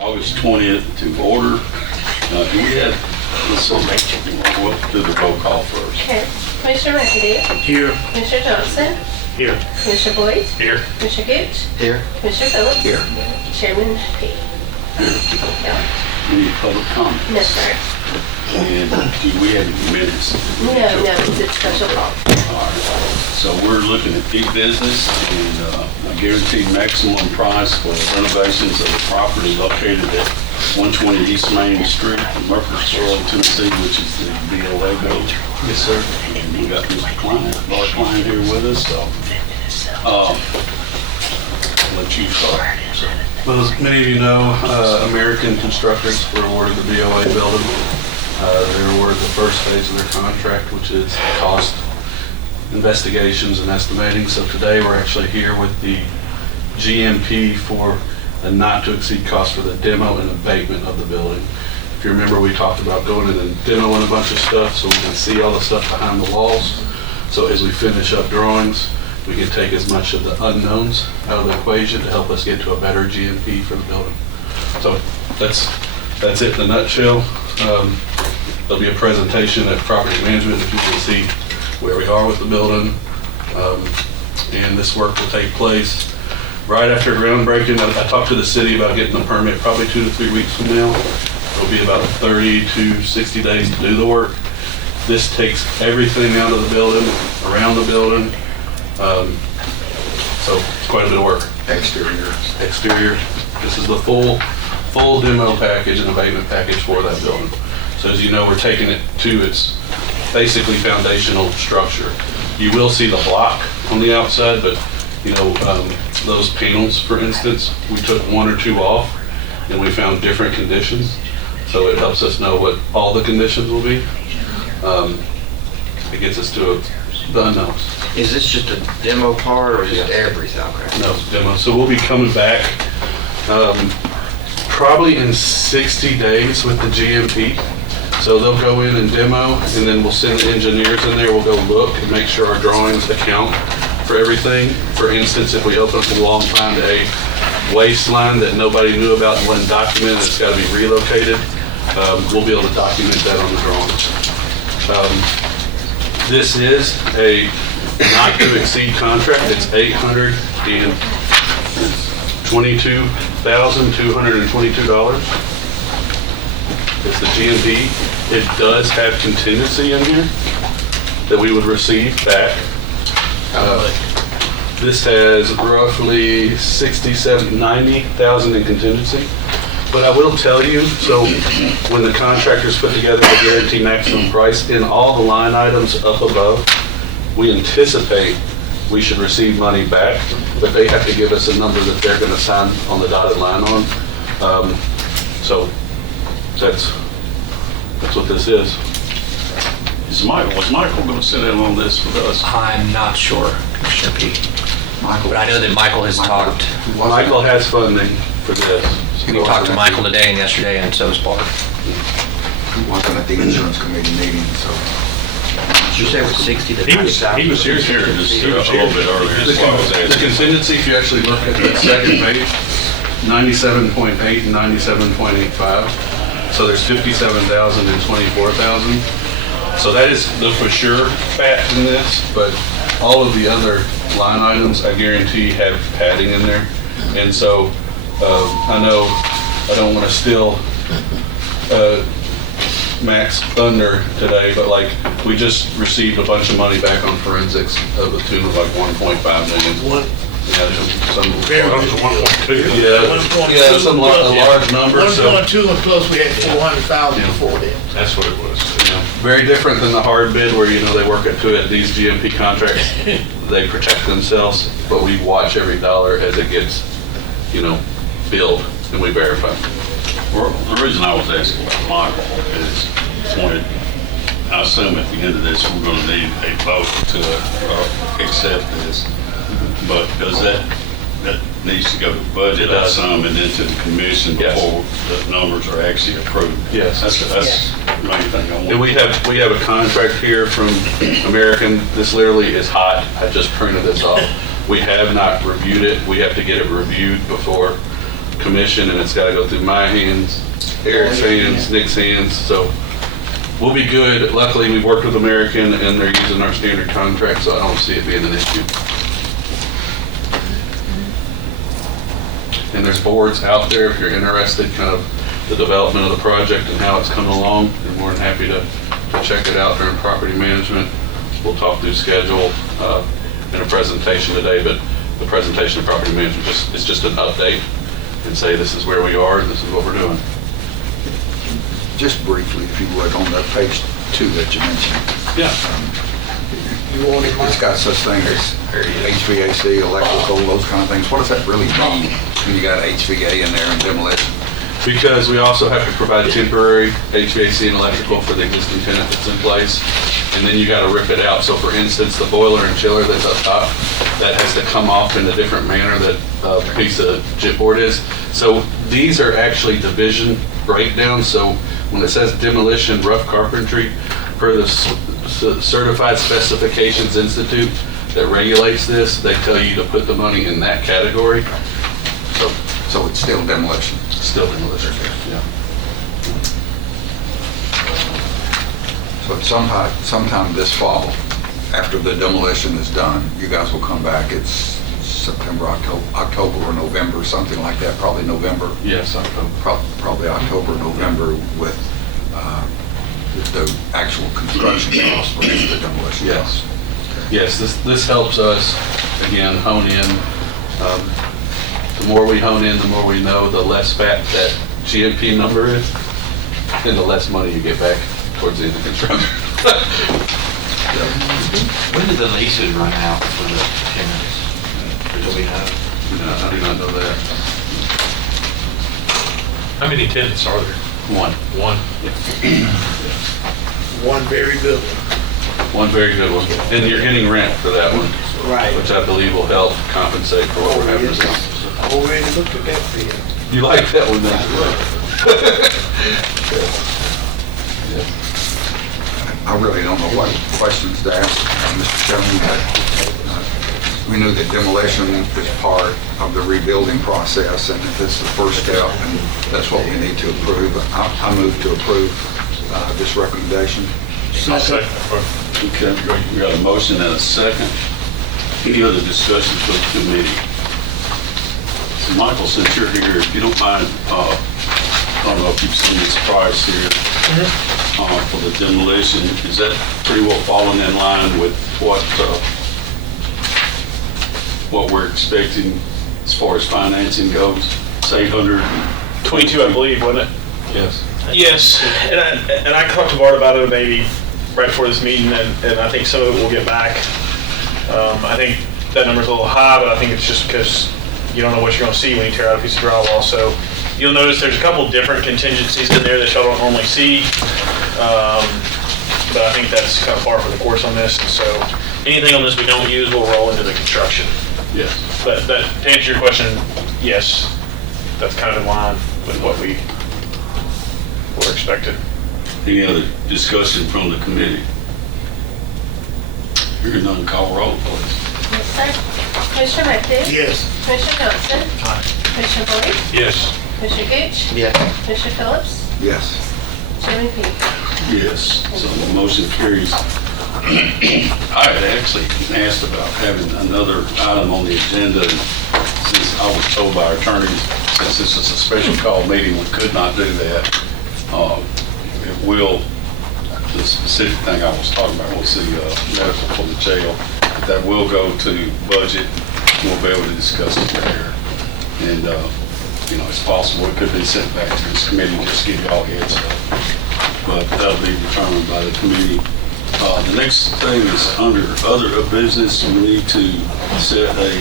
August 20th to order. Do we have, we'll do the roll call first. Okay. Commissioner McAdoo? Here. Commissioner Johnson? Here. Commissioner Boyd? Here. Commissioner Gooch? Here. Commissioner Phillips? Here. Chairman P. Yeah. Any public comment? No, sir. And do we have any minutes? No, it's a special call. All right. So we're looking at big business and a guaranteed maximum price for renovations of the property located at 120 East Main Street, Murfreesboro, Tennessee, which is the BOA building. Yes, sir. And we got Mr. Klein, Bar Klein here with us, so I'll let you start. Well, as many of you know, American Constructors were awarded the BOA building. They were awarded the first phase of their contract, which is cost investigations and estimating. So today we're actually here with the GMP for a not to exceed cost for the demo and abatement of the building. If you remember, we talked about going in and demoing a bunch of stuff so we can see all the stuff behind the walls. So as we finish up drawings, we can take as much of the unknowns out of the equation to help us get to a better GMP for the building. So that's it in a nutshell. There'll be a presentation at property management if you can see where we are with the building. And this work will take place right after groundbreaking. I talked to the city about getting the permit probably 2 to 3 weeks from now. It'll be about 30 to 60 days to do the work. This takes everything out of the building, around the building. So it's quite a bit of work. Exterior. This is the full demo package and abatement package for that building. So as you know, we're taking it to its basically foundational structure. You will see the block on the outside, but you know, those panels, for instance, we took 1 or 2 off and we found different conditions. So it helps us know what all the conditions will be. It gets us to the unknowns. Is this just a demo part or is it everything? Okay. No, it's demo. So we'll be coming back probably in 60 days with the GMP. So they'll go in and demo, and then we'll send the engineers in there. We'll go look and make sure our drawings account for everything. For instance, if we open up a wall and find a waistline that nobody knew about and wasn't documented, it's got to be relocated, we'll be able to document that on the drawings. This is a not to exceed contract. It's $822,222. It's the GMP. It does have contingency in here that we would receive back. This has roughly 90,000 in contingency. But I will tell you, so when the contractors put together the guarantee maximum price, in all the line items up above, we anticipate we should receive money back, but they have to give us a number that they're going to sign on the dotted line on. So that's what this is. Was Michael going to sit in on this with us? I'm not sure, Commissioner P. But I know that Michael has talked. Michael has funding for this. We talked to Michael today and yesterday, and so is Bart. He wasn't at the insurance committee meeting, so. Did you say it was 60 to 90,000? He was here just a little bit earlier. That's why I was The asking. contingency, if you actually look at the second page, 97.8 and 97.85. So there's 57,000 and 24,000. So that is the for sure fact in this, but all of the other line items, I guarantee, have padding in there. And so I know I don't want to steal Mac's thunder today, but like we just received a bunch of money back on forensics of the tune of like 1.5 million. Yeah, some. Very much 1.2. Yeah, some a large number. So 1.2 and plus we had 400,000 before then. That's what it was. very different than the hard bid where you know they work it to it. These GMP contracts, they protect themselves, but we watch every dollar as it gets, billed, and we verify. Well, the reason I was asking about Michael is I assume at the end of this, we're going to need a vote to accept this. But does that needs to go to the budget, I assume, and then to the commission before the numbers are actually approved? Yes. That's the main thing I want. And we have a contract here from American. This literally is hot. I just printed this off. We have not reviewed it. We have to get it reviewed before commission, and it's gotta go through my hands, Eric's hands, Nick's hands, so we'll be good. Luckily, we've worked with American, and they're using our standard contract, so I don't see it being an issue. And there's boards out there if you're interested, kind of the development of the project and how it's coming along. We're more than happy to check it out during property management. We'll talk through schedule in a presentation today, but the presentation of property management is just an update and say this is where we are and this is what we're doing. Just briefly, if you would, on that page 2 that you mentioned. Yeah. You want it, It's got such thing as HVAC, electrical, those kind of things. What does that really mean when you got HVA in there and demolition? Because we also have to provide temporary HVAC and electrical for the existing tenant that's in place. And then you gotta rip it out. So for instance, the boiler and chiller that's up top, that has to come off in a different manner that a piece of chipboard is. So these are actually division breakdowns. So when it says demolition, rough carpentry, per the Certified Specifications Institute that regulates this, they tell you to put the money in that category. So it's still demolition. Still demolition, yeah. So at sometime this fall, after the demolition is done, you guys will come back. It's September, October or November, something like that, probably November. Yes, Probably October, November with the actual construction costs for the demolition. Yes. Yes, this helps us, again, hone in. The more we hone in, the more we know, the less fat that GMP number is, and the less money you get back towards the end of construction. When do the leases run out for the tenants? Do we know? No, I do not know that. How many tenants are there? One. One. one very good one. One very good one. And you're getting rent for that one, Right. which I believe will help compensate for what we're having to do. Already looked at that field. You like that one, then? I really don't know what questions to ask, Mr. Chairman, but we knew that demolition is part of the rebuilding process, and if this is the first step, and that's what we need to approve. I move to approve this recommendation. I'll second. Okay, we got a motion and a second. Any other discussion for the committee? So Michael, since you're here, if you don't mind, I don't know if you've seen this price here for the demolition. Is that pretty well falling in line with what we're expecting as far as financing goes? It's 22, I believe, wasn't it? Yes. Yes, and I talked to Bart about it maybe right before this meeting, and I think some of it we'll get back. I think that number's a little high, but I think it's just because you don't know what you're going to see when you tear out a piece of drywall. So you'll notice there's a couple different contingencies in there that y'all don't normally see, but I think that's kind of par for the course on this. And so anything on this we don't use will roll into the construction. Yes. But to answer your question, yes, that's kind of in line with what we were expected. Any other discussion from the committee? Hearing none, call roll, please. Yes, sir. Commissioner Matthews? Yes. Commissioner Johnson? Commissioner Boyd? Yes. Commissioner Gooch? Yeah. Commissioner Phillips? Yes. Chairman Peak? Yes, so the motion carries. I had actually asked about having another item on the agenda, and since I was told by our attorneys, since this is a special call meeting, we could not do that. It will, the specific thing I was talking about was the medical for the jail. That will go to budget. We'll be able to discuss it there. And, it's possible it could be sent back to this committee, just to give you all heads up. But that'll be determined by the committee. The next thing is under other business, we need to set a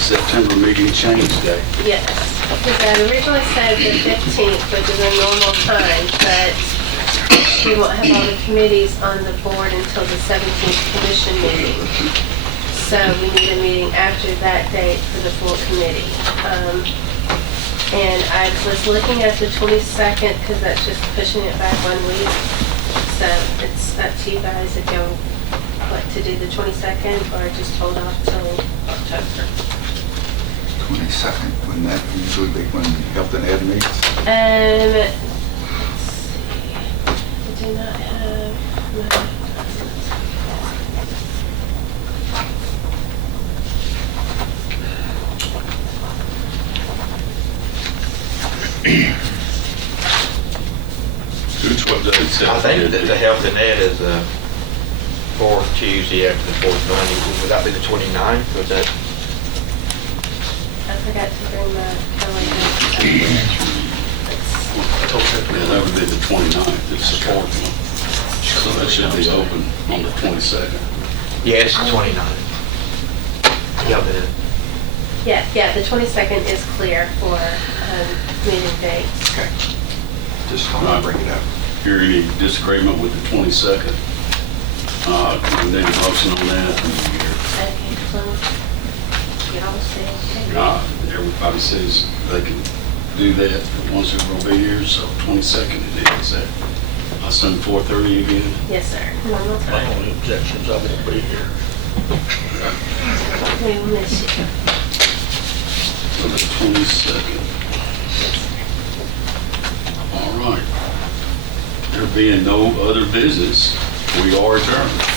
September meeting change day. Yes, because I originally said the 15th, which is a normal time, but we won't have all the committees on the board until the 17th commission meeting. So we need a meeting after that date for the full committee. And I was looking at the 22nd because that's just pushing it back 1 week. So it's up to you guys if y'all want to do the 22nd or just hold off till October. 22nd, wouldn't that usually be when Health and Ed meets? Let's see. I do not have my. Which what they said. I think that the health and ed is the fourth Tuesday after the fourth Monday. Would that be the 29th? Was that? I forgot to bring my calendar. Yeah, that would be the 29th, it's the fourth one. So that should be open on the 22nd. Yeah, it's the 29th. Health and ed. Yeah, the 22nd is clear for meeting dates. Okay. Just thought I'd bring it up. Hear any disagreement with the 22nd? We need a motion on that. Okay, so y'all say, okay. Everybody says they can do that once they're gonna be here, so 22nd it is. I assume 4:30 again. Yes, sir. Normal My time. only objections, I won't be here. We will miss you. So the 22nd. All right. There being no other business, we are adjourned.